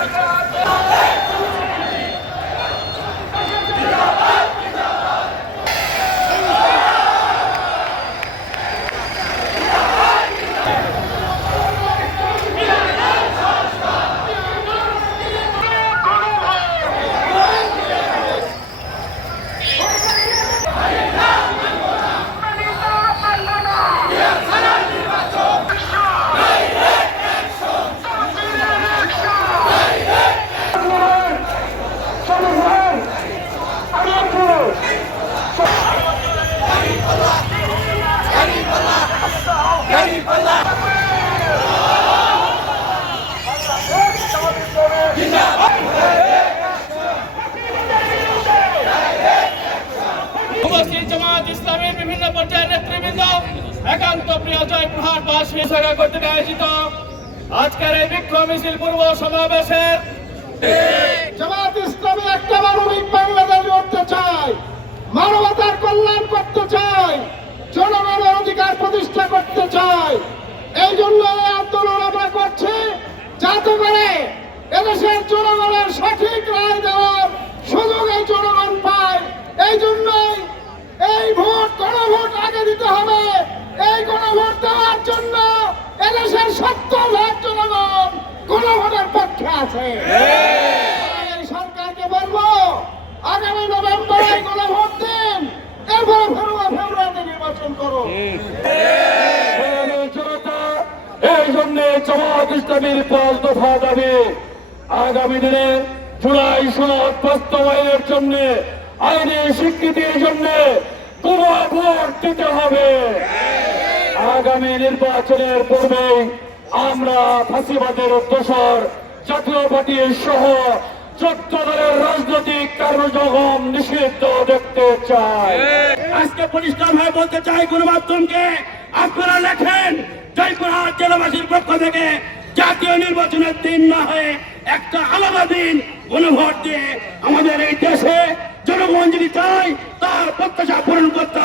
Thank you. ইসলামের বিভিন্ন পর্যায়ের নেতৃবৃন্দ একান্ত প্রিয় জয় প্রহার বাসী সভা কর্তৃক আয়োজিত আজকের এই বিক্ষোভ মিছিল পূর্ব সমাবেশের করতে জনগণের অধিকার প্রতিষ্ঠা করতে চায়। এই জন্য আন্দোলন আমরা করছি যাতে করে এদেশের জনগণের সঠিক রায় দেওয়ার সুযোগ এই জনগণ পায় এই জন্যই এই ভোট গণভোট আগে দিতে হবে এই গণভোট দেওয়ার জন্য এদেশের সত্তর ভাগ জনগণ, গণভোটের পক্ষে আছে। সরকারকে বলব, আগামী নভেম্বরে গণভোট দিন, এরপরে ফেব্রুয়ারি ফেব্রুয়ারিতে নির্বাচন করো। এই জন্য জামাত ইসলামীর পাঁচ দফা দাবি, আগামী দিনে জুলাই সনদ বাস্তবায়নের জন্য, আইনি স্বীকৃতির জন্য কোন ভোট দিতে হবে। আগামী নির্বাচনের পূর্বেই আমরা ফাঁসিবাদের দোষর জাতীয় পার্টি সহ দলের রাজনৈতিক কার্যক্রম নিষিদ্ধ দেখতে চাই। আজকে পরিষ্কার ভাবে বলতে চাই গণমাধ্যমকে, আপনারা লেখেন, জয়পুরহাট জেলাবাসীর পক্ষ থেকে জাতীয় নির্বাচনের দিন না হয়ে একটা আলাদা দিন গণভোট দিয়ে আমাদের এই দেশে জনগণ যদি চায়, তার প্রত্যাশা পূরণ করতে